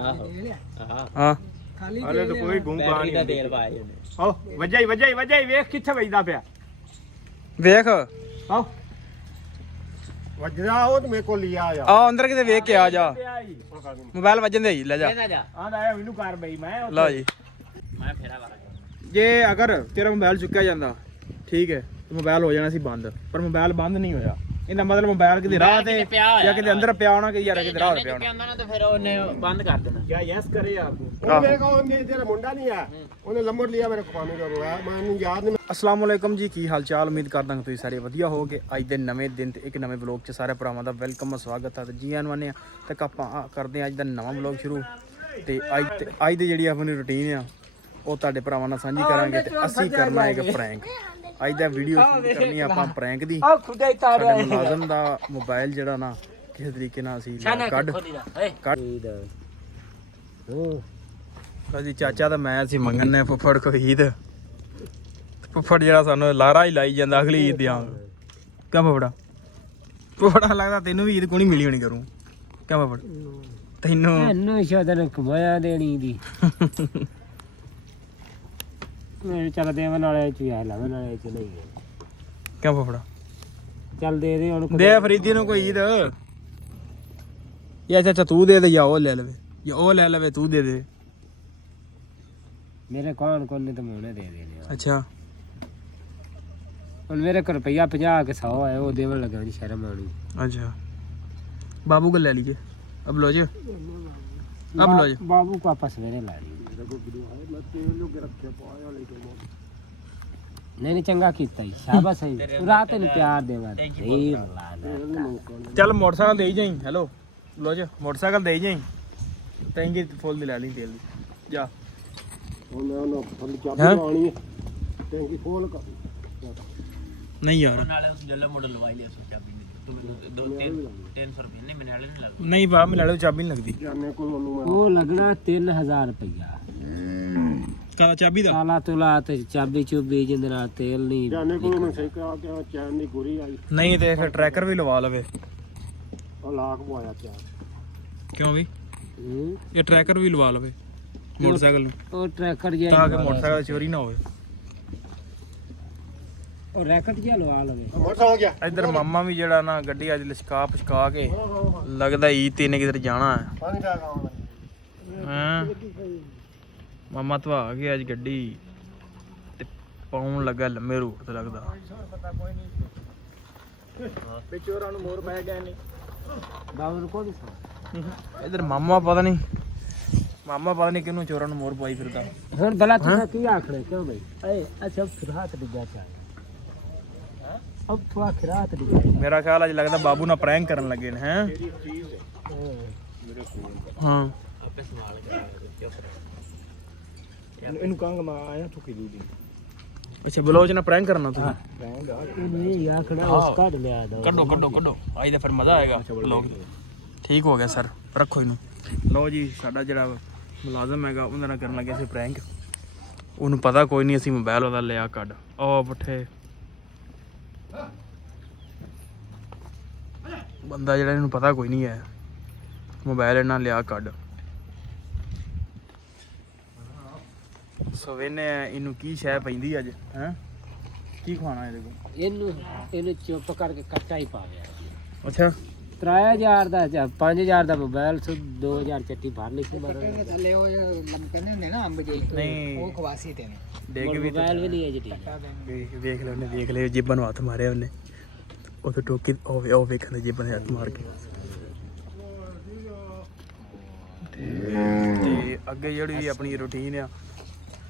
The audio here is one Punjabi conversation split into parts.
ਆਹੋ ਹਾਂ ਖਾਲੀ ਹਲੇ ਤਾਂ ਕੋਈ ਗੁੰਗਾ ਬੈਟਰੀ ਦਾ ਨਹੀਂ ਤੇਲ ਪਾਇਆ ਜੀ ਉਹਨੇ। ਓ ਵਜਾਈ ਵੇਖ ਕਿੱਥੇ ਵੱਜਦਾ ਪਿਆ ਵੇਖ ਆਓ ਵੱਜਦਾ ਉਹ ਤੇ ਮੇਰੇ ਕੋਲ ਲਿਆ ਆ ਆ ਅੰਦਰ ਕਿਤੇ ਵੇਖ ਕੇ ਆ ਜਾ ਪਿਆ ਹੀ ਮੋਬਾਈਲ ਵੱਜਣ ਦੇ ਜੀ ਲੈ ਜਾ ਇਹਦਾ ਜਾ ਆਂਦਾ ਆ ਮੈਨੂੰ ਕਰ ਬਈ ਮੈਂ ਉੱਥੇ। ਲਓ ਜੀ ਮੈਂ ਫੇਰਾ ਲਾ ਜੇ ਅਗਰ ਤੇਰਾ ਮੋਬਾਈਲ ਚੁੱਕਿਆ ਜਾਂਦਾ ਠੀਕ ਹੈ ਤੇ ਮੋਬਾਈਲ ਹੋ ਜਾਣਾ ਸੀ ਬੰਦ ਪਰ ਮੋਬਾਈਲ ਬੰਦ ਨਹੀਂ ਹੋਇਆ ਇਹਦਾ ਮਤਲਬ ਮੋਬਾਈਲ ਕਿਤੇ ਰਾਹ ਤੇ ਜਾਂ ਕਿਤੇ ਅੰਦਰ ਪਿਆ ਹੋਣਾ ਕਿ ਯਾਰ ਕਿਤੇ ਰਾਹ ਤੇ ਪਿਆ ਹੋਣਾ ਕਹਿੰਦਾ ਨਾ ਤਾਂ ਫਿਰ ਉਹਨੇ ਬੰਦ ਕਰ ਦੇਣਾ क्या यस करे आप ਆਹੋ। मेरे को तेरा मुंडा नहीं है ਉਹਨੇ ਨੰਬਰ ਲਿਆ ਮੇਰੇ ਕੋਲ ਪਾਣੀ ਦਾ ਰੋਇਆ ਮੈਨੂੰ ਯਾਦ ਨਹੀਂ ਅਸਲਾਮ ਵਾਲੇਕਮ ਜੀ ਕੀ ਹਾਲ ਚਾਲ ਉਮੀਦ ਕਰਦਾ ਹਾਂ ਤੁਸੀਂ ਸਾਰੇ ਵਧੀਆ ਹੋਵੋਗੇ ਅੱਜ ਦੇ ਨਵੇਂ ਦਿਨ ਤੇ ਇੱਕ ਨਵੇਂ ਵਲੌਗ 'ਚ ਸਾਰੇ ਭਰਾਵਾਂ ਦਾ ਵੈਲਕਮ ਸਵਾਗਤ ਹੈ ਤੇ ਜੀ ਆਇਆਂ ਨੂੰ ਤੇ ਆਪਾਂ ਕਰਦੇ ਹਾਂ ਅੱਜ ਦਾ ਨਵਾਂ ਵਲੌਗ ਸ਼ੁਰੂ ਤੇ ਅੱਜ ਦੀ ਜਿਹੜੀ ਆਪਣੀ ਰੁਟੀਨ ਆ ਉਹ ਤੁਹਾਡੇ ਭਰਾਵਾਂ ਨਾਲ ਸਾਂਝੀ ਕਰਾਂਗੇ ਤੇ ਅਸੀਂ ਕਰਨਾ ਹੈ ਇੱਕ ਪ੍ਰੈਂਕ ਅੱਜ ਦਾ ਵੀਡੀਓ ਕਰਨੀ ਆਪਾਂ ਪ੍ਰੈਂਕ ਦੀ ਆ ਖੁਦਾ ਹੀ ਤਾਰਿਆ ਸਾਡੇ ਮੁਲਾਜ਼ਮ ਦਾ ਮੋਬਾਈਲ ਜਿਹੜਾ ਨਾ ਕਿਸੇ ਤਰੀਕੇ ਨਾਲ ਅਸੀਂ ਕੱਢ ਅਸੀਂ ਚਾਚਾ ਤਾਂ ਮੈਂ ਅਸੀਂ ਮੰਗਣੇ ਫੁੱਫੜ ਕੋ ਈਦ ਫੁੱਫੜ ਜਿਹੜਾ ਸਾਨੂੰ ਲਾਰਾ ਹੀ ਲਾਈ ਜਾਂਦਾ ਅਗਲੀ ਈਦ ਦੀਆਂ ਕਿਆ ਫੁੱਫੜਾ ਲੱਗਦਾ ਤੈਨੂੰ ਵੀ ਈਦ ਕੋਈ ਮਿਲੀ ਹੋਣੀ ਕਰੂੰ ਕਿਆ ਫੁੱਫੜ ਤੈਨੂੰ ਇਹਨੂੰ ਸ਼ਾਦਨ ਕਮਾਇਆ ਦੇਣੀ ਦੀ ਮੈਂ ਚੱਲ ਦੇਵਨ ਵਾਲੇ ਚ ਯਾਰ ਲਾਵਨ ਵਾਲੇ ਚ ਨਹੀਂ ਕਿਆ ਫੁੱਫੜਾ ਚੱਲ ਦੇ ਦੇ ਹੁਣ ਦੇ ਫਰੀਦੀ ਨੂੰ ਕੋਈ ਈਦ ਯਾ ਚਾਚਾ ਤੂੰ ਦੇ ਦੇ ਜਾਂ ਉਹ ਲੈ ਲਵੇ ਜਾਂ ਉਹ ਲੈ ਲਵੇ ਤੂੰ ਦੇ ਦੇ ਮੇਰੇ ਕੌਣ ਕੋਨੇ ਤੇ ਮੋਨੇ ਦੇ ਦੇਣੇ ਅੱਛਾ ਹੁਣ ਮੇਰੇ ਕੋਲ ਰੁਪਈਆ 50 ਕੇ 100 ਹੈ ਉਹ ਦੇਵਨ ਲੱਗਾ ਨਹੀਂ ਸ਼ਰਮ ਆਉਣੀ अच्छा बाबू को ले लीजिए अब लो जी अब लो जी ਬਾਬੂ ਕੋ ਆਪਸ ਸਵੇਰੇ ਲਾ ਲਈ ਨਹੀਂ ਚੰਗਾ ਕੀਤਾ ਹੀ ਸ਼ਾਬਾਸ਼ ਹੈ ਰਾਤ ਨੂੰ ਪਿਆਰ ਦੇਵਾ ਸਹੀ ਲਾ चल मोटरसाइकिल दे ही जाई हेलो लो जी मोटरसाइकिल दे ही जाई तेंगी फुल दी ले ली तेल दी जा ਉਹਨਾਂ ਫਲ ਚਾਬੀ ਹੈਂ? ਲਾਉਣੀ ਟੈਂਕੀ ਫੋਲ ਕਰ नहीं यार ਨਾਲੇ ਉਸ ਜੱਲਾ ਮਾਡਲ ਲਵਾ ਲਿਆ ਸੋ ਚਾਬੀ ਨੇ ਤੂੰ 300 ਰੁਪਏ ਨਹੀਂ ਮੇਰੇ ਵਾਲੇ ਨਹੀਂ ਲੱਗਦਾ नहीं बा मैं ले लो चाबी नहीं लगती ਜਾਨੇ ਕੋਲ ਉਹਨੂੰ ਮੈਂ ਉਹ ਲੱਗਣਾ 3000 ਰੁਪਈਆ काला चाबी दा ਕਾਲਾ ਤੁਲਾ ਤੇ ਚਾਬੀ ਚੁਬੀ ਜਿੰਦੇ ਨਾਲ ਤੇਲ ਨਹੀਂ ਜਾਨੇ ਕੋਲ ਉਹਨੂੰ ਸਹੀ ਕਰਾ ਕੇ ਚੈਨ ਦੀ ਗੁਰੀ ਆਈ नहीं ते फिर ट्रैकर भी लवा लवे ਉਹ ਲਾਖ ਪਵਾਇਆ ਚੈਨ क्यों भी ਹੂੰ। ये ट्रैकर भी लवा लवे मोटरसाइकिल नु ਉਹ ਟਰੈਕਰ ਜਿਹਾ ताकि मोटरसाइकिल चोरी ना होवे ਉਹ ਰੈਕਟ ਜਿਹਾ ਲਵਾ ਲਵੇ ਮੋਟਰ ਹੋ ਗਿਆ इधर मामा भी जेड़ा ना गड्डी अज लचका पछका के लगदा ई तीन किधर जाना है ਪਾਣੀ ਦਾ ਕੰਮ ਹਾਂ ਮਾਮਾ ਧਵਾ ਕੇ ਅੱਜ ਗੱਡੀ ਤੇ ਪਾਉਣ ਲੱਗਾ ਲੰਮੇ ਰੂਟ ਤੇ ਲੱਗਦਾ ਪਿਛੋਰਾਂ ਨੂੰ ਮੋਰ ਪੈ ਗਏ ਨਹੀਂ ਬਾਬੂ ਨੂੰ ਕੋਈ ਨਹੀਂ ਇਧਰ ਮਾਮਾ ਪਤਾ ਨਹੀਂ ਕਿਹਨੂੰ ਚੋਰਾਂ ਨੂੰ ਮੋਰ ਪਾਈ ਫਿਰਦਾ ਹੁਣ ਬਲਾ ਤੂੰ ਕੀ ਆਖੜੇ ਕਿਉਂ ਬਈ ਏ ਅੱਛਾ ਫਿਰਾਤ ਡਿੱਗਾ ਚਾਹ ਅਬ ਥੋੜਾ ਫਿਰਾਤ ਡਿੱਗਾ ਮੇਰਾ ਖਿਆਲ ਅੱਜ ਲੱਗਦਾ ਬਾਬੂ ਨਾਲ ਪ੍ਰੈਂਕ ਕਰਨ ਲੱਗੇ ਨੇ ਹੈ ਹਾਂ ਆਪੇ ਸੰਭਾਲ ਕੇ ਇਹਨੂੰ ਕੰਗ ਮਾ ਆਇਆ ਠੁਕੀ ਦੂਦੀ ਅੱਛਾ ਬਲੋਚ ਨਾਲ ਪ੍ਰੈਂਕ ਕਰਨਾ ਤੁਸੀਂ ਨਹੀਂ ਆਖੜਾ ਉਸ ਕੱਢ ਲਿਆ ਦੋ ਕੱਢੋ ਅੱਜ ਤਾਂ ਫਿਰ ਮਜ਼ਾ ਆਏਗਾ ਵਲੌਗ ਠੀਕ ਹੋ ਗਿਆ ਸਰ ਰੱਖੋ ਇਹਨੂੰ ਲਓ ਜੀ ਸਾਡਾ ਜਿਹੜਾ ਮੁਲਾਜ਼ਮ ਹੈਗਾ ਉਹਦੇ ਨਾਲ ਕਰਨ ਲੱਗੇ ਸੀ ਪ੍ਰੈਂਕ ਉਹਨੂੰ ਪਤਾ ਕੋਈ ਨਹੀਂ ਅਸੀਂ ਮੋਬਾਈਲ ਉਹਦਾ ਲਿਆ ਕੱਢ ਉਹ ਪੁੱਠੇ ਬੰਦਾ ਜਿਹੜਾ ਇਹਨੂੰ ਪਤਾ ਕੋਈ ਨਹੀਂ ਹੈ ਮੋਬਾਈਲ ਇਹਨਾਂ ਲਿਆ ਕੱਢ ਸੋ ਇਹਨੂੰ ਕੀ ਸ਼ੈ ਪੈਂਦੀ ਅੱਜ ਹੈ ਕੀ ਖਾਣਾ ਇਹਦੇ ਕੋਲ ਇਹਨੂੰ ਚੁੱਪ ਕਰਕੇ ਕੱਟਾ ਹੀ ਪਾ ਗਿਆ ਅੱਛਾ 3000 ਦਾ 5000 ਦਾ ਮੋਬਾਈਲ ਸੋ 2000 ਚੱਟੀ ਭਰ ਲਈ ਸੀ ਮਰ ਥੱਲੇ ਉਹ ਲੰਕਨੇ ਹੁੰਦੇ ਨਾ ਅੰਬ ਜੇ ਨਹੀਂ ਉਹ ਖਵਾਸੀ ਤੇ ਨੇ ਡੇਗ ਵੀ ਮੋਬਾਈਲ ਵੀ ਨਹੀਂ ਹੈ ਜੀ ਵੇਖ ਲੈ ਜੇਬਾਂ ਨੂੰ ਹੱਥ ਮਾਰਿਆ ਉਹਨੇ ਉਹ ਟੋਕੀ ਉਹ ਵੇਖਣ ਜੇਬਾਂ ਨੂੰ ਹੱਥ ਮਾਰ ਕੇ ਤੇ ਅੱਗੇ ਜਿਹੜੀ ਵੀ ਆਪਣੀ ਰੁਟੀਨ ਆ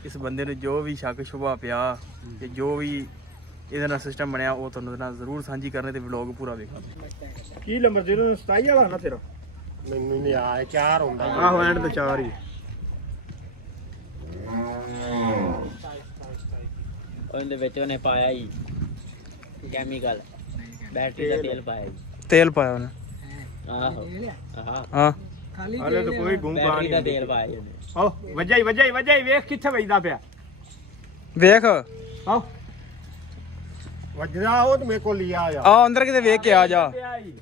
ਇਸ ਬੰਦੇ ਨੂੰ ਜੋ ਵੀ ਸ਼ੱਕ ਸ਼ੁਬਾ ਪਿਆ ਤੇ ਜੋ ਵੀ ਇਹਦੇ ਨਾਲ ਸਿਸਟਮ ਬਣਿਆ ਉਹ ਤੁਹਾਨੂੰ ਇਹਦੇ ਨਾਲ ਜ਼ਰੂਰ ਸਾਂਝੀ ਕਰਨੇ ਤੇ ਵਲੌਗ ਪੂਰਾ ਵੇਖਣਾ ਕੀ ਨੰਬਰ 27 ਵਾਲਾ ਨਾ ਤੇਰਾ ਮੈਨੂੰ ਨਹੀਂ ਆਇਆ 4 ਹੁੰਦਾ ਆਹੋ ਐਂਡ ਤੇ 4 ਹੀ ਉਹਦੇ ਵਿੱਚ ਉਹਨੇ ਪਾਇਆ ਹੀ ਕੈਮੀਕਲ ਬੈਟਰੀ ਦਾ ਤੇਲ ਪਾਇਆ ਜੀ ਤੇਲ ਪਾਇਆ ਉਹਨੇ ਆਹੋ ਆਹ ਹਾਂ ਖਾਲੀ ਹਲੇ ਤਾਂ ਕੋਈ ਗੁੰਗਾ ਬੈਟਰੀ ਦਾ ਨਹੀਂ ਤੇਲ ਪਾਇਆ ਜੀ ਉਹਨੇ ਓ ਵਜਾਈ ਵੇਖ ਕਿੱਥੇ ਵੱਜਦਾ ਪਿਆ ਵੇਖ ਆਓ ਵੱਜਦਾ ਉਹ ਤੇ ਮੇਰੇ ਕੋਲ ਲਿਆ ਆ ਆ ਅੰਦਰ ਕਿਤੇ ਵੇਖ ਕੇ ਆ ਜਾ ਪਿਆ ਹੀ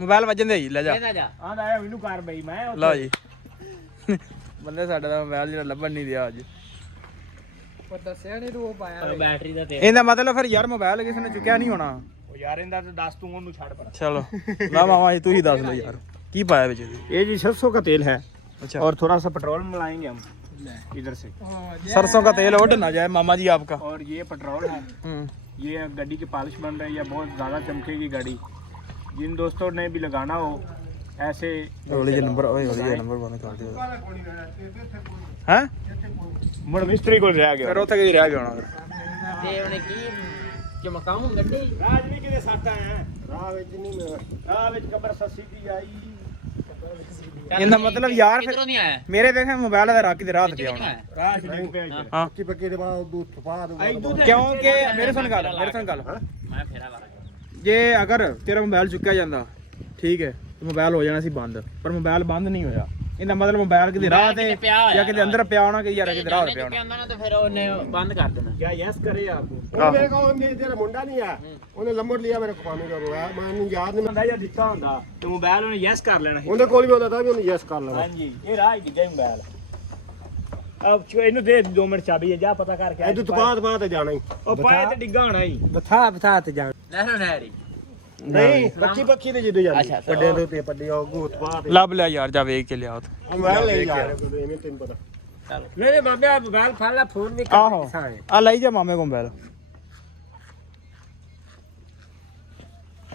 ਮੋਬਾਈਲ ਵੱਜਣ ਦੇ ਜੀ ਲੈ ਜਾ ਇਹਦਾ ਜਾ ਆਂਦਾ ਆ ਮੈਨੂੰ ਕਰ ਬਈ ਮੈਂ ਉੱਥੇ। ਲਓ ਜੀ ਬੰਦੇ ਸਾਡੇ ਦਾ ਮੋਬਾਈਲ ਜਿਹੜਾ ਲੱਭਣ ਨਹੀਂ ਦਿਆ ਅੱਜ। ਉਹ ਦੱਸਿਆ ਨਹੀਂ ਤੂੰ ਉਹ ਪਾਇਆ ਬੈਟਰੀ ਦਾ ਤੇਲ ਇਹਦਾ ਮਤਲਬ ਫਿਰ ਯਾਰ ਮੋਬਾਈਲ ਕਿਸੇ ਨੇ ਚੁੱਕਿਆ ਨਹੀਂ ਹੋਣਾ। ਉਹ ਯਾਰ ਇਹਦਾ ਤੇ ਦੱਸ ਤੂੰ ਉਹਨੂੰ ਛੱਡ ਪਰ। ਚਲੋ ਨਾ ਮਾਮਾ ਜੀ ਤੁਸੀਂ ਦੱਸ ਲਓ ਯਾਰ ਕੀ ਪਾਇਆ ਵਿੱਚ ਇਹਦੇ? ये जी सरसों का तेल है अच्छा और थोड़ा सा पेट्रोल मिलाएंगे हम इधर से सरसों का तेल उड़ ना जाए मामा जी आपका। और ये पेट्रोल है। ये गाड़ी की पॉलिश बन रही है, बहुत ज़्यादा चमकेगी गाड़ी। जिन दोस्तों ने भी लगाना हो ऐसे ਉਹਦੇ ਨੰਬਰ ਉਹਦੇ ਨੰਬਰ ਬੰਦ ਕਰ ਦਿਓ ਹੈ मुड़ मिस्त्री को रह गया ਫਿਰ ਉੱਥੇ ਕਿਹਦੀ ਰਹਿ ਗਿਆ ਹੋਣਾ ਤੇ ਉਹਨੇ ਕੀ ਚਮਕਾਉਂ ਗੱਡੀ राज भी किते सट आए हैं राह विच नहीं राह विच कब्र ससी दी आई। ਇਹਦਾ ਮਤਲਬ ਯਾਰ ਫਿਰ ਕਿਧਰੋਂ ਨਹੀਂ ਆਇਆ ਮੇਰੇ ਵੇਖੇ ਮੋਬਾਈਲ ਦਾ ਰੱਖ ਕੇ ਰਾਤ ਪਿਆ ਹੋਣਾ। राह च डिग पे ਹਾਂ की पक्के दे बाद दूध छुपा दो ਕਿਉਂਕਿ ਮੇਰੇ ਸੁਣ ਗੱਲ ਮੈਂ ਫੇਰਾ ਵਾਲਾ ਜੇ ਅਗਰ ਤੇਰਾ ਮੋਬਾਈਲ ਚੁੱਕਿਆ ਜਾਂਦਾ ਠੀਕ ਹੈ ਤੇ ਮੋਬਾਈਲ ਹੋ ਜਾਣਾ ਸੀ ਬੰਦ, ਪਰ ਮੋਬਾਈਲ ਬੰਦ ਨਹੀਂ ਹੋਇਆ। ਇਹਦਾ ਮਤਲਬ ਮੋਬਾਈਲ ਕਿਤੇ ਰਾਹ ਤੇ ਜਾਂ ਕਿਤੇ ਅੰਦਰ ਪਿਆ ਹੋਣਾ ਕਿ ਯਾਰ ਕਿਤੇ ਰਾਹ ਤੇ ਪਿਆ ਹੋਣਾ। ਕਹਿੰਦਾ ਨਾ ਤੇ ਫਿਰ ਉਹਨੇ ਬੰਦ ਕਰ ਦੇਣਾ। क्या यस करे आप हाँ। मेरे को तेरा मुंडा नहीं है ਉਹਨੇ ਨੰਬਰ ਲਿਆ ਮੇਰੇ ਕੋਲ ਪਾਣੀ ਦਾ ਮੋਬਾਈਲ ਮੈਨੂੰ ਯਾਦ ਨਹੀਂ ਬੰਦਾ ਜਾਂ ਦਿੱਤਾ ਹੁੰਦਾ ਤੇ ਮੋਬਾਈਲ ਉਹਨੇ ਯੈਸ ਕਰ ਲੈਣਾ ਸੀ। ਉਹਦੇ ਕੋਲ ਵੀ ਹੁੰਦਾ ਤਾਂ ਵੀ ਉਹਨੇ ਯੈਸ ਕਰ ਲੈਣਾ। ਹਾਂਜੀ ਇਹ ਰਾਹ ਹੀ ਡਿੱਗਾ ਮੋਬਾਈਲ। ਅਬ ਇਹਨੂੰ ਦੇ 2 ਮਿੰਟ ਚਾਬੀ ਹੈ, ਜਾ ਪਤਾ ਕਰਕੇ ਇਹ ਤੋਂ ਬਾਅਦ ਜਾਣਾ ਹੀ ਉਹ ਪਾਏ ਤੇ ਡਿੱਗਾ ਹੋਣਾ ਹੀ ਬਥਾ ਤੇ ਜਾਣ ਨਹਿਰੋ ਨਹਿਰੀ ਨਹੀਂ ਪੱਕੀ ਤੇ ਜਿੱਦੋਂ ਜਾਂਦੀ ਵੱਡਿਆਂ ਦੇ ਉੱਤੇ ਪੱਡੀ ਆ ਗੂਤ ਬਾਅਦ ਲੱਭ ਲਿਆ ਯਾਰ ਜਾ ਵੇਖ ਕੇ ਲਿਆ ਉੱਥੇ ਮੋਬਾਈਲ ਲੈ ਜਾ ਐਵੇਂ ਤੈਨੂੰ ਪਤਾ ਨਹੀਂ ਬਾਬਾ ਮੋਬਾਈਲ ਫੜ ਲੈ ਫੋਨ ਵੀ ਆਹੋ ਆ ਲਈ ਜਾ ਮਾਮੇ ਕੋਲ ਮੋਬਾਈਲ।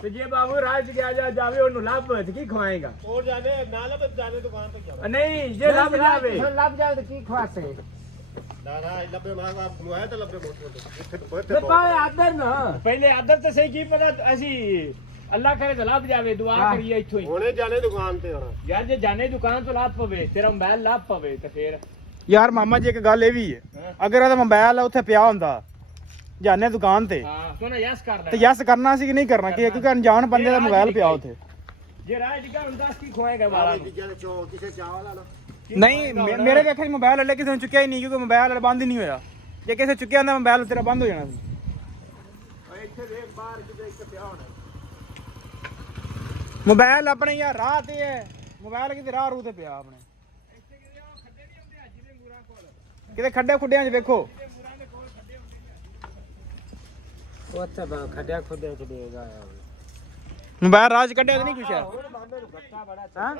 ਤੇ ਜੇ ਬਾਬੂ ਰਾਜ ਗਿਆ ਜਾਵੇ ਉਹਨੂੰ ਲੱਭ ਤੇ ਕੀ ਖਵਾਏਗਾ? ਹੋਰ ਜਾਣੇ ਨਾ ਲੱਭ ਜਾਣੇ ਦੁਕਾਨ ਤੇ ਜਾਣਾ ਨਹੀਂ ਜੇ ਲੱਭ ਜਾਵੇ ਲੱਭ ਜਾਵੇ ਤਾਂ ਕੀ ਖਵਾਸੇ ਨਾ ਲੱਭੇ ਮਾਂ ਆਪ ਨੂੰ ਆਇਆ ਤਾਂ ਲੱਭੇ ਮੋਟੇ ਤੇ ਪਾਏ ਆਦਰ ਨਾ ਪਹਿਲੇ ਆਦਰ ਤੇ ਸਹੀ ਕੀ ਪਤਾ ਅਸੀਂ ਅੱਲਾ ਕਰੇ ਤਾਂ ਲੱਭ ਜਾਵੇ ਦੁਆ ਕਰੀਏ ਇੱਥੋਂ ਹੀ ਹੁਣੇ ਜਾਣੇ ਦੁਕਾਨ ਤੇ ਹੁਣ ਯਾਰ ਜੇ ਜਾਣੇ ਦੁਕਾਨ ਤੋਂ ਲੱਭ ਪਵੇ ਤੇਰਾ ਮੋਬਾਈਲ ਲੱਭ ਪਵੇ ਤੇ ਫੇਰ ਯਾਰ ਮਾਮਾ ਜੀ ਇੱਕ ਗੱਲ ਇਹ ਵੀ ਹੈ ਅਗਰ ਉਹਦਾ ਮੋਬਾਈਲ ਉੱਥੇ ਪਿਆ ਹੁੰਦਾ ਜਾਣੇ ਦੁਕਾਨ ਤੇ ਹਾਂ ਤੂੰ ਨਾ ਯਸ ਕਰ ਤੇ ਯਸ ਕਰਨਾ ਸੀ ਕਿ ਨਹੀਂ ਕਰਨਾ ਕਿ ਕਿਉਂਕਿ ਅਣਜਾਣ ਬੰਦੇ ਦਾ ਮੋਬਾਈਲ ਪਿਆ ਉੱਥੇ। ਜੇ ਰਾਜ ਡਿੱਗਾ ਹੁੰਦਾ ਕੀ ਖੋਏਗਾ ਵਾਲਾ ਕਿਸੇ ਚਾਹ ਵਾਲਾ ਨਾ ਨਹੀਂ ਮੇਰੇ ਵੇਖੇ ਮੋਬਾਈਲ ਹਲੇ ਕਿਸੇ ਨੇ ਚੁੱਕਿਆ ਹੀ ਨਹੀਂ ਕਿਉਂਕਿ ਮੋਬਾਈਲ ਬੰਦ ਹੀ ਨਹੀਂ ਹੋਇਆ। ਜੇ ਕਿਸੇ ਚੁੱਕਿਆ ਹੁੰਦਾ ਮੋਬਾਈਲ ਤੇਰਾ ਬੰਦ ਹੋ ਜਾਣਾ ਸੀ। ਇੱਥੇ ਦੇਖ ਬਾਹਰ ਕਿਤੇ ਇੱਕ ਪਿਆ ਹੋਣਾ ਮੋਬਾਈਲ ਆਪਣੇ ਯਾਰ ਰਾਹ ਤੇ ਹੈ, ਮੋਬਾਈਲ ਕਿਤੇ ਰਾਹ ਰੂ ਤੇ ਪਿਆ ਆਪਣੇ। ਕਿਤੇ ਖੱਡੇ ਖੁੱਡਿਆਂ 'ਚ ਵੇਖੋ ਉੱਥੇ ਖੱਡਿਆ ਖੁੱਡਿਆ ਚ ਦੇਗਾ ਮੋਬਾਈਲ ਰਾਹ 'ਚ ਕੱਢਿਆ ਤੇ ਨਹੀਂ ਕੁਛ ਹੈ। ਹਾਂ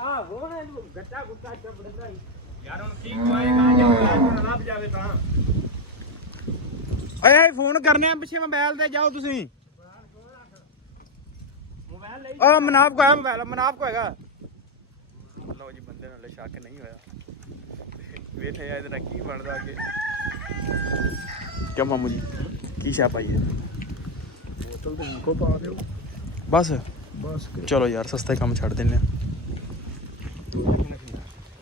ਆ ਹੋਣਾ ਇਹਨੂੰ ਗੱਟਾ ਗੁੱਟਾ ਚੱਬੜਦਾ ਹੀ ਯਾਰ ਹੁਣ ਕੀ ਖਵਾਏਗਾ ਜੇ ਮੋਬਾਈਲ ਲੱਭ ਜਾਵੇ ਤਾਂ ਓਏ ਫੋਨ ਕਰਨੇ ਆ ਪਿੱਛੇ ਮੋਬਾਈਲ ਤੇ ਜਾਓ ਤੁਸੀਂ। ਮੋਬਾਈਲ ਲਈ ਉਹ ਮਨਾਬ ਕੋ ਹੈ ਮੋਬਾਈਲ ਮਨਾਬ ਕੋ ਹੈਗਾ। ਲਓ ਜੀ ਬੰਦੇ ਨਾਲ ਸ਼ੱਕ ਨਹੀਂ ਹੋਇਆ। ਵੇਖੇ ਆ ਇਹਦੇ ਨਾਲ ਕੀ ਬਣਦਾ ਅੱਗੇ। ਕਿਉਂ ਮਾਮੂ ਜੀ ਕੀ ਸ਼ਾ ਪਾਈਏ ਬੋਤਲ ਤੇ ਕੋ ਪਾ ਦਿਓ ਬਸ ਬਸ ਚਲੋ ਯਾਰ ਸਸਤਾ ਕੰਮ ਛੱਡ ਦਿੰਨੇ ਆ।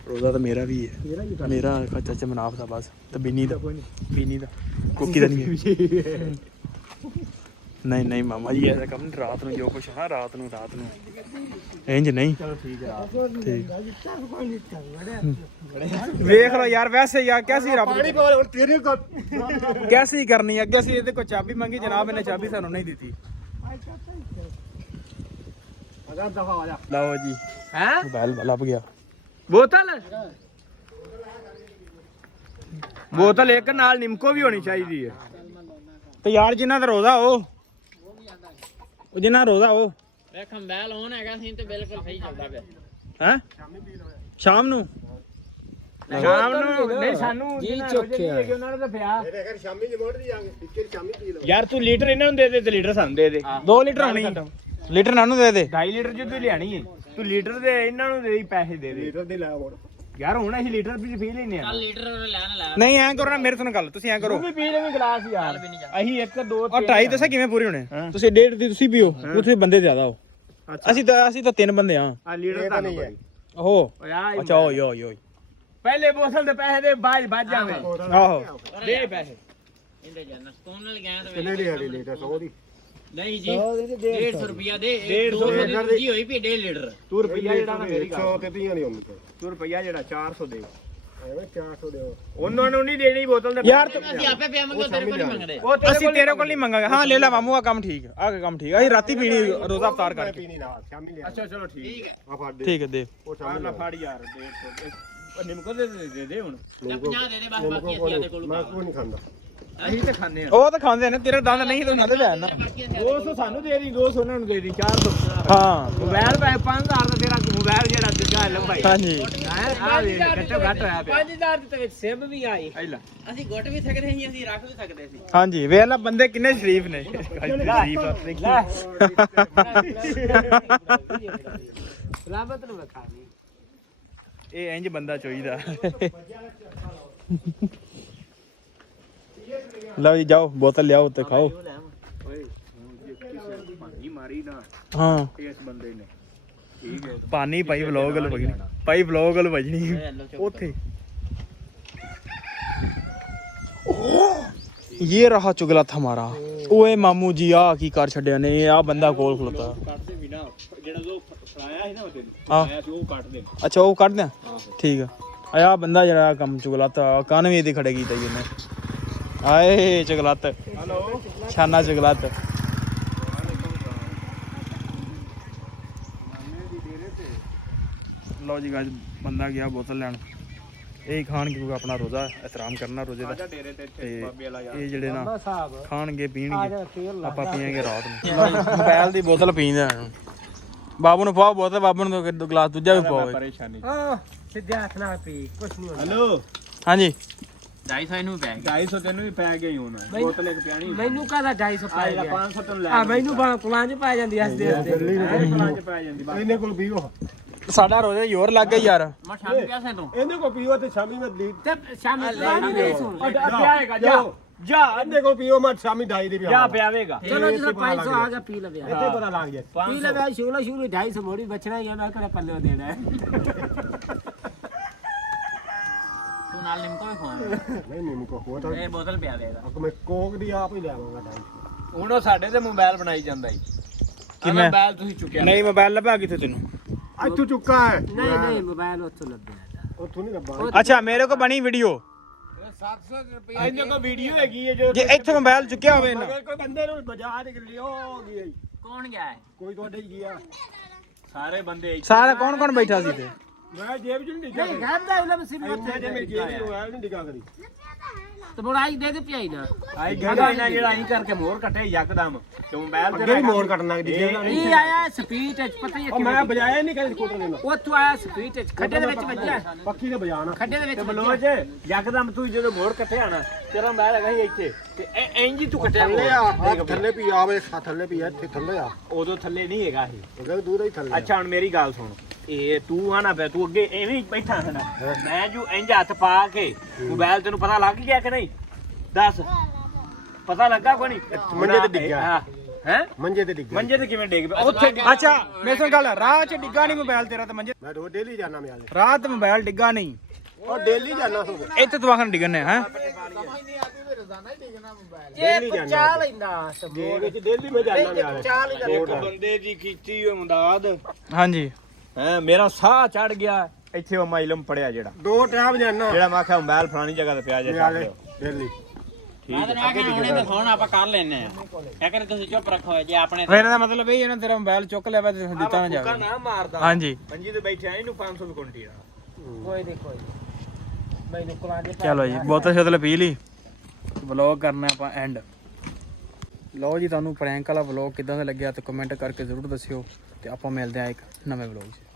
ਰੋਜ਼ਾ ਤਾਂ ਮੇਰਾ ਵੀ ਹੈ ਮੇਰਾ ਚਾਚਾ ਮਨਾਫ ਦਾ ਬਸ ਤੇ ਬਿੰਨੀ ਦਾ ਬਿੰਨੀ ਦਾ ਕੁੱਕੀ ਦਾ ਨਹੀਂ ਹੈ। ਨਹੀਂ ਮਾਮਾ ਜੀ ਐਸਾ ਕੰਮ ਰਾਤ ਨੂੰ ਜੋ ਕੁਛ ਹੈ ਰਾਤ ਨੂੰ ਇੰਜ ਨਹੀਂ। ਚਲੋ ਠੀਕ ਹੈ ਠੀਕ ਵੇਖ ਲਓ ਯਾਰ ਵੈਸੇ ਯਾਰ ਕੈਸੀ ਰੱਬ ਪਾਣੀ ਪਾ ਹੁਣ ਤੇਰੇ ਕੋ ਕੈਸੀ ਕਰਨੀ ਅੱਗੇ ਅਸੀਂ ਇਹਦੇ ਕੋਲ ਚਾਬੀ ਮੰਗੀ ਜਨਾਬ ਇਹਨੇ ਚਾਬੀ ਸਾਨੂੰ ਨਹੀਂ ਦਿੱਤੀ। ਅਗਾ ਦਫਾ ਆ ਜਾ ਲਓ ਜੀ ਹੈ ਮੋਬਾਈਲ ਲੱਭ ਗਿਆ। ਬੋਤਲ ਇੱਕ ਨਾਲ ਨਿੰਮਕੋ ਵੀ ਹੋਣੀ ਚਾਹੀਦੀ ਹੈ। ਤੇ ਯਾਰ ਜਿਨ੍ਹਾਂ ਦਾ ਰੋਜ਼ਾ ਉਹ ਜਿਨ੍ਹਾਂ ਰੋਜ਼ਾ ਉਹ ਵੇਖ ਮੋਬਾਈਲ ਔਨ ਹੈਗਾ ਸੀ ਤੇ ਬਿਲਕੁਲ ਸਹੀ ਚੱਲਦਾ ਪਿਆ। ਹੈ ਸ਼ਾਮ ਨੂੰ ਸ਼ਾਮ ਨੂੰ ਨਹੀਂ ਸਾਨੂੰ ਜੀ ਚੁੱਕਿਆ ਉਹਨਾਂ ਨੇ ਤਾਂ ਪਿਆ ਮੇਰੇ ਘਰ ਸ਼ਾਮੀ ਜੀ ਮੋੜ ਦੀ ਜਾਗੇ ਟਿੱਕੇ ਸ਼ਾਮੀ ਪੀ ਲਓ ਯਾਰ ਤੂੰ ਲੀਟਰ ਇਹਨਾਂ ਨੂੰ ਦੇ ਦੇ ਤੇ ਲੀਟਰ ਸਾਨੂੰ ਦੇ ਦੇ 2 ਲੀਟਰ ਹੋਣੀ ਲੀਟਰ ਨਾਨੂੰ ਦੇ ਦੇ 2.5 ਲੀਟਰ ਜਦੋਂ ਲਿਆਣੀ ਹੈ ਤੂੰ ਲੀਟਰ ਦੇ ਇਹਨਾਂ ਨੂੰ ਦੇ ਪੈਸੇ ਦੇ ਦੇ ਲੀਟਰ ਦੇ ਲੈ ਮੋੜ ਯਾਰ ਹੁਣ ਅਸੀਂ ਲੀਟਰ ਵੀ ਪੀ ਲੈਨੇ ਆ ਚੱਲ ਲੀਟਰ ਲੈਣ ਲੈ ਨਹੀਂ ਐਂ ਕਰੋ ਨਾ ਮੇਰੇ ਤੋਂ ਗੱਲ ਤੁਸੀਂ ਐਂ ਕਰੋ ਤੂੰ ਵੀ ਪੀ ਲੈਵੇਂ ਗਲਾਸ ਯਾਰ ਅਸੀਂ 1 2 ਆ 2.5 ਦੱਸਾਂ ਕਿਵੇਂ ਪੂਰੇ ਹੋਣੇ ਤੁਸੀਂ 1.5 ਦੀ ਤੁਸੀਂ ਪੀਓ ਤੁਸੀਂ ਬੰਦੇ ਜ਼ਿਆਦਾ ਹੋ ਅਸੀਂ ਤਾਂ 3 ਬੰਦੇ ਆ ਆ ਲੀਟਰ ਤਾਂ ਨਹੀਂ ਹੈ ਓਹੋ ਓਏ ਅੱਛਾ ਓਏ ਓਏ ਓਏ ਪਹਿਲੇ ਬੋਤਲ ਦੇ ਪੈਸੇ ਦੇ ਬਾਜ ਵੱਜ ਜਾਵੇ ਆਹੋ ਦੇ ਪੈਸੇ ਇਹਦੇ ਜਨ ਸਕੂਨ ਨਾਲ ਗਿਆ ਤਾਂ ਕਿੰਨੇ ਦੀ ਆ ਲੀਟਰ 100 ਦੀ ਨਹੀਂ ਜੀ 150 ਰੁਪਿਆ ਦੇ 200 ਦੀ ਹੋਈ ਵੀ 1.5 ਲੀਟਰ ਤੂੰ ਰੁਪਿਆ ਜਿਹੜਾ ਨਾ ਮੇਰੀ ਗੱਲ 100 ਤੇ 30 ਨਹੀਂ ਹੁੰਦੀ ਤੂੰ ਰੁਪਿਆ ਜਿਹੜਾ 400 ਦੇ ਐਵੇਂ 400 ਦਿਓ ਉਹਨਾਂ ਨੂੰ ਨਹੀਂ ਦੇਣੀ ਬੋਤਲ ਤੇ ਯਾਰ ਅਸੀਂ ਆਪੇ ਪਿਆਵਾਂਗੇ ਤੇਰੇ ਕੋਲ ਨਹੀਂ ਮੰਗਦੇ ਅਸੀਂ ਤੇਰੇ ਕੋਲ ਨਹੀਂ ਮੰਗਾਂਗੇ ਹਾਂ ਲੈ ਲੈ ਮਾਮੂ ਆ ਕੰਮ ਠੀਕ ਆ ਕੰਮ ਠੀਕ ਆ ਅਸੀਂ ਰਾਤੀ ਪੀਣੀ ਰੋਜ਼ਾ ਅਫਤਾਰ ਕਰਕੇ ਪੀਣੀ ਨਾਲ ਸ਼ਾਮੀ ਲਿਆ ਅੱਛਾ ਚਲੋ ਠੀਕ ਹੈ ਆ ਫੜ ਦੇ ਠੀਕ ਹੈ ਦੇ ਉਹ ਸ਼ਾਮੀ ਨਾ ਫੜ ਯਾਰ ਦੇ ਨਿੰਮਕੋ ਦੇ ਹੁਣ 50 ਦੇ ਦੇ ਬਸ ਬਾਕੀ ਅਸੀਂ ਆਦੇ ਕੋਲ ਮੈਂ ਕੋਈ ਨਹੀਂ ਖਾਂਦਾ ਅਸੀਂ ਤੇ ਖਾਂਦੇ ਆ ਉਹ ਤਾਂ ਖਾਂਦੇ ਨੇ ਤੇਰੇ ਦੰਦ ਨਹੀਂ ਤਾਂ ਉਹਨਾਂ ਦੇ ਲੈਣ ਨਾ ਬਾਕੀ ਅਸੀਂ 200 ਸਾਨੂੰ ਦੇ ਦੀ 200 ਉਹਨਾਂ ਨੂੰ ਦੇ ਦੀ 400 ਹਾਂ ਮੋਬਾਈਲ ਪੈ 5000 ਦਾ ਤੇਰਾ ਮੋਬਾਈਲ ਜਿਹੜਾ ਦੂਜਾ ਲੰਬਾਈ ਹਾਂਜੀ ਆ ਵੇ ਘੱਟੋ ਘੱਟ ਹੋਇਆ ਪਿਆ 5000 ਦੇ ਵਿੱਚ ਸਿਮ ਵੀ ਆਈ ਅਸੀਂ ਗੁੱਟ ਵੀ ਸਕਦੇ ਸੀ ਅਸੀਂ ਰੱਖ ਵੀ ਸਕਦੇ ਸੀ ਹਾਂਜੀ ਵੇਖ ਲੈ ਬੰਦੇ ਕਿੰਨੇ ਸ਼ਰੀਫ ਨੇ ਸ਼ਰੀਫ ਆ ਰਾਬਤ ਨੂੰ ਵਿਖਾ ਵੀ ਇਹ ਇੰਜ ਬੰਦਾ ਚਾਹੀਦਾ ਲਓ ਜੀ ਜਾਓ ਬੋਤਲ ਲਿਆਓ ਤੇ ਖਾਓ ਓਏ ਕਿਸੇ ਭਾਂਗੀ ਮਾਰੀ ਨਾ ਹਾਂ ਇਸ ਬੰਦੇ ਨੇ ਠੀਕ ਹੈ ਪਾਣੀ ਭਾਈ ਵਲੌਗ ਵੱਲ ਵਜਣੀ ਭਾਈ ਵਲੌਗ ਵੱਲ ਵਜਣੀ ਉੱਥੇ ये रहा चुगलत हमारा ओए मामू जी आ की कर छड़िया ने आ बंदा कोल खलोता ਕੱਟਦੇ ਵੀ ਨਾ ਜਿਹੜਾ ਜੋ ਫੜਾਇਆ ਸੀ ਨਾ ਉਹਦੇ ਹਾਂ। ਆਇਆ ਸੀ ਉਹ ਕੱਟ ਦੇ अच्छा वो कर दें ठीक है आ बंदा जरा कम चुगलत 91 दी खड़े कीता जी ने आए चुगलत ਹੈਲੋ छाना चुगलत लो जी गाइस बंदा गया बोतल लैन ਇਹ ਖਾਣਗੇ ਕਿਉਂਕਿ ਆਪਣਾ ਰੋਜ਼ਾ ਇਤਰਾਮ ਕਰਨਾ ਰੋਜ਼ੇ ਦਾ ਡੇਰੇ ਤੇ ਤੇ ਬਾਬੇ ਵਾਲਾ ਯਾਰ ਇਹ ਜਿਹੜੇ ਨਾ ਸਾਹਿਬ ਖਾਣਗੇ ਆ ਪੀਣਗੇ ਜਾ ਤੇਲ ਆਪਾਂ ਪੀਵਾਂਗੇ ਰਾਤ ਨੂੰ ਮੋਬਾਈਲ ਦੀ ਬੋਤਲ ਪੀਂਦੇ ਆ ਬਾਬੂ ਨੂੰ ਪਾਓ ਬੋਤਲ ਬਾਬੂ ਨੂੰ ਦੋ ਗਲਾਸ ਦੂਜਾ ਵੀ ਪਾਓ ਪਰੇਸ਼ਾਨੀ ਆ ਸਿੱਧੇ ਹੱਥ ਨਾਲ ਪੀ ਕੁਛ ਨਹੀਂ ਹੁੰਦਾ ਹੈਲੋ ਹਾਂਜੀ 250 ਇਹਨੂੰ ਪੈ ਗਿਆ 250 ਤੈਨੂੰ ਵੀ ਪੈ ਗਿਆ ਹੀ ਹੁਣ ਬੋਤਲ ਇੱਕ ਪਿਆਣੀ ਮੈਨੂੰ ਕਾਹਦਾ 250 ਪੈ ਆਏਗਾ ਗਿਆ 500 ਤੈਨੂੰ ਲੈ ਆ ਮੈਨੂੰ ਕੁਲਾਂ ਚ ਪੈ ਜਾਂਦੀ ਹੱਸਦੇ ਹੱਸਦੇ ਪਲਾਂ ਚ ਪੈ ਜਾਂਦੀ ਇਹਨੇ ਕੋਲ ਪੀਓ ਸਾਡਾ ਰੋਜ਼ੇ ਜ਼ੋਰ ਲੱਗ ਗਿਆ ਯਾਰ ਮੈਂ ਸ਼ਾਮੀ ਪਿਆਸੇ ਤੋਂ ਇਹਨੇ ਕੋਲ ਪੀਓ ਤੇ ਸ਼ਾਮੀ ਮੈਂ ਦੀ ਤੇ ਸ਼ਾਮੀ ਕੁਲਾਂ ਨੂੰ ਨਹੀਂ ਸੁਣ ਪਿਆਏਗਾ ਜਾ ਜਾ ਇਹਨੇ ਕੋਲ ਪੀਓ ਮੈਂ ਸ਼ਾਮੀ ਢਾਈ ਦੇ ਜਾ ਪਿਆਵੇਗਾ ਚਲੋ ਜਦੋਂ 500 ਆ ਗਿਆ ਪੀ ਲਵੇ ਇੱਥੇ ਪਤਾ ਲੱਗ ਗਿਆ ਪੀ ਲਵੇ ਸ਼ੁਰੂ 250 ਮੋੜੀ ਬਚਣਾ ਹੀ ਆ ਮੈਂ ਕਿਹੜਾ ਪੱਲੇ ਦੇਣਾ ਹੈ ਤੂੰ ਨਾਲ ਨਿੰਮਕੋ ਵੀ ਖਵਾਇਆ ਨਹੀਂ ਨਹੀਂ ਕੋ ਹੋ ਤਾਂ ਇਹ ਬੋਤਲ ਪਿਆ ਦੇਗਾ ਅਕ ਮੈਂ ਕੋਕ ਦੀ ਆਪ ਹੀ ਲਿਆਵਾਂਗਾ ਢਾਈ ਹੁਣ ਉਹ ਸਾਡੇ ਤੇ ਮੋਬਾਈਲ ਬਣਾਈ ਜਾਂਦਾ ਈ ਕਿਵੇਂ? ਮੋਬਾਈਲ ਤੁਸੀਂ ਚੁੱਕਿਆ ਨਹੀਂ ਮੋਬਾਈਲ ਲੱਭਾ ਕਿੱਥੇ ਤੈਨੂੰ ਇੱਥੋਂ ਚੁੱਕਾ ਹੈ ਨਹੀਂ ਨਹੀਂ ਮੋਬਾਈਲ ਉੱਥੋਂ ਲੱਭਿਆ ਉੱਥੋਂ ਨਹੀਂ ਲੱਭਾ ਅੱਛਾ ਮੇਰੇ ਕੋ ਬਣੀ ਵੀਡੀਓ ਇਹਨੇ ਕੋ ਵੀਡੀਓ ਹੈਗੀ ਹੈ ਜੋ ਜੇ ਇੱਥੇ ਮੋਬਾਈਲ ਚੁੱਕਿਆ ਹੋਵੇ ਨਾ ਕੋਈ ਬੰਦੇ ਨੂੰ ਬਾਜ਼ਾਰ ਨਿਕਲ ਲਿਓ ਗਿਆ ਕੌਣ ਗਿਆ ਹੈ ਕੋਈ ਤੁਹਾਡੇ ਹੀ ਗਿਆ ਸਾਰੇ ਬੰਦੇ ਇੱਥੇ ਸਾਰਾ ਕੌਣ ਕੌਣ ਬੈਠਾ ਸੀ ਤੇ ਮੈਂ ਜੇਬ ਚ ਨਹੀਂ ਡਿੱਗਾ ਨਹੀਂ ਘਰ ਦਾ ਇਲਮ ਸਿਰ ਇੰਨੇ ਜੇ ਮੈਂ ਜੇਬ ਚ ਹੋਇਆ ਨਹੀਂ ਡਿੱਗਾ ਕਰੀ ਤੇ ਬੁੜਾਈ ਦੇ ਦੇ ਪਿਆਈ ਨਾ ਆਈ ਗੰਗਾ ਨਾ ਜਿਹੜਾ ਅਸੀਂ ਕਰਕੇ ਮੋਰ ਕੱਟੇ ਯਕਦਮ ਤੇ ਮੋਬਾਈਲ ਅੱਗੇ ਵੀ ਮੋੜ ਕੱਟਣਾ ਡਿੱਗੇ ਨਾ ਇਹ ਆਇਆ ਸਪੀਡ ਵਿੱਚ ਪਤਾ ਹੀ ਉਹ ਮੈਂ ਬਜਾਇਆ ਨਹੀਂ ਕਦੇ ਸਕੂਟਰ ਦੇ ਨਾਲ ਉੱਥੋਂ ਆਇਆ ਸਪੀਡ ਵਿੱਚ ਖੱਡੇ ਦੇ ਵਿੱਚ ਵੱਜਿਆ ਪੱਖੀ ਦੇ ਬਜਾਣਾ ਖੱਡੇ ਦੇ ਵਿੱਚ ਤੇ ਵੱਜਿਆ। ਬਲੋਚ ਯਕਦਮ ਤੂੰ ਜਦੋਂ ਮੋੜ ਕੱਟਿਆ ਨਾ ਤੇਰਾ ਮੋਬਾਈਲ ਹੈਗਾ ਸੀ ਇੱਥੇ ਤੇ ਇੰਜ ਹੀ ਤੂੰ ਕੱਟਿਆ ਥੱਲੇ ਮੋੜ। ਆ ਥੱਲੇ ਵੀ ਆਵੇ ਥੱਲੇ ਵੀ ਇੱਥੇ ਥੱਲੇ ਆ ਉਦੋਂ ਥੱਲੇ ਨਹੀਂ ਹੈਗਾ ਇਹ ਉਹ ਕਹਿੰਦਾ ਦੂਰ ਹੀ ਥੱਲੇ ਅੱਛਾ ਹੁਣ ਮੇਰੀ ਗੱਲ ਸੁਣ ਇਹ ਤੂੰ ਆਣਾ ਪਿਆ ਤੂੰ ਅੱਗੇ ਐਵੇਂ ਹੀ ਬੈਠਾ ਹੈ ਨਾ ਮੈਂ ਜੋ ਇੰਜ ਹੱਥ ਪਾ ਕੇ ਮੋਬਾਈਲ ਤੈਨੂੰ ਪਤਾ ਲੱਗ ਗਿਆ ਕਿ ਨਹੀਂ ਦੱਸ ਪਤਾ ਲੱਗਾ ਕੋਈ ਨਹੀਂ ਮੰਜੇ ਤੇ ਡਿੱਗਿਆ। ਹੈ ਮੰਜੇ ਤੇ ਡਿੱਗਾ ਮੰਜੇ ਤੇ ਕਿਵੇਂ ਡਿੱਗ ਪਿਆ ਉੱਥੇ ਅੱਛਾ ਮੇਰੇ ਤੋਂ ਗੱਲ ਰਾਹ 'ਚ ਡਿੱਗਾ ਨਹੀਂ ਮੋਬਾਈਲ ਤੇਰਾ ਤੇ ਮੰਜੇ ਮੈਂ ਰੋਜ਼ ਡੇਲੀ ਜਾਣਾ ਮੈਂ ਰਾਹ ਤੇ ਮੋਬਾਈਲ ਡਿੱਗਾ ਨਹੀਂ ਉਹ ਡੇਲੀ ਜਾਣਾ ਸੋ ਇੱਥੇ ਤੂੰ ਆਖਣ ਡਿੱਗਣੇ ਹੈ ਇਹ ਪਚਾ ਲੈਂਦਾ ਜੇ ਵਿੱਚ ਡੇਲੀ ਮੈਂ ਜਾਣਾ ਮੈਂ ਚਾਲ ਹੀ ਇੱਕ ਬੰਦੇ ਦੀ ਕੀਤੀ ਮਦਦ ਹਾਂਜੀ ਹੈ ਮੇਰਾ ਸਾਹ ਚੜ ਗਿਆ ਇੱਥੇ ਉਹ ਮਾਈਲਮ ਪੜਿਆ ਜਿਹੜਾ ਦੋ ਟਾਈਮ ਜਾਣਾ ਜਿਹੜਾ ਮੈਂ ਆਖਿਆ ਮੋਬਾਈਲ ਫਲਾਣੀ ਜਗ੍ਹਾ ਤੇ ਪਿਆ ਜੇ ਚੱਕ ਲਿਓ ਡੇਲੀ ਮੈਂ ਤਾਂ ਨਾ ਕਿ ਹੁਣੇ ਤਾਂ ਫੋਨ ਆਪਾਂ ਕਰ ਲੈਨੇ ਆ ਇਹ ਕਰੇ ਤੁਸੀਂ ਚੁੱਪ ਰੱਖੋ ਜੇ ਆਪਣੇ ਫਿਰ ਇਹਦਾ ਮਤਲਬ ਇਹ ਹੈ ਨਾ ਤੇਰਾ ਮੋਬਾਈਲ ਚੁੱਕ ਲਿਆ ਵਾ ਤੇ ਦਿੱਤਾ ਨਾ ਜਾਵੇ ਨਾ ਮਾਰਦਾ ਹਾਂਜੀ ਪੰਜੀ ਤੇ ਬੈਠਿਆ ਇਹਨੂੰ 500 ਦੀ ਕੁੰਟੀ ਆ ਕੋਈ ਨਹੀਂ ਕੋਈ ਨੀ। ਮੈਨੂੰ ਕੁਲਾਂ ਦੇ ਚਲੋ ਜੀ ਬੋਤਲ ਸ਼ੋਤਲ ਪੀ ਲਈ ਵਲੌਗ ਕਰਨਾ ਆਪਾਂ ਐਂਡ ਲਓ ਜੀ ਤੁਹਾਨੂੰ ਪ੍ਰੈਂਕ ਵਾਲਾ ਵਲੌਗ ਕਿਦਾਂ ਦਾ ਲੱਗਿਆ ਤੇ ਕਮੈਂਟ ਕਰਕੇ ਜ਼ਰੂਰ ਦੱਸਿਓ ਤੇ ਆਪਾਂ ਮਿਲਦੇ ਹਾਂ ਇੱਕ ਨਵੇਂ ਵਲੌਗ 'ਚ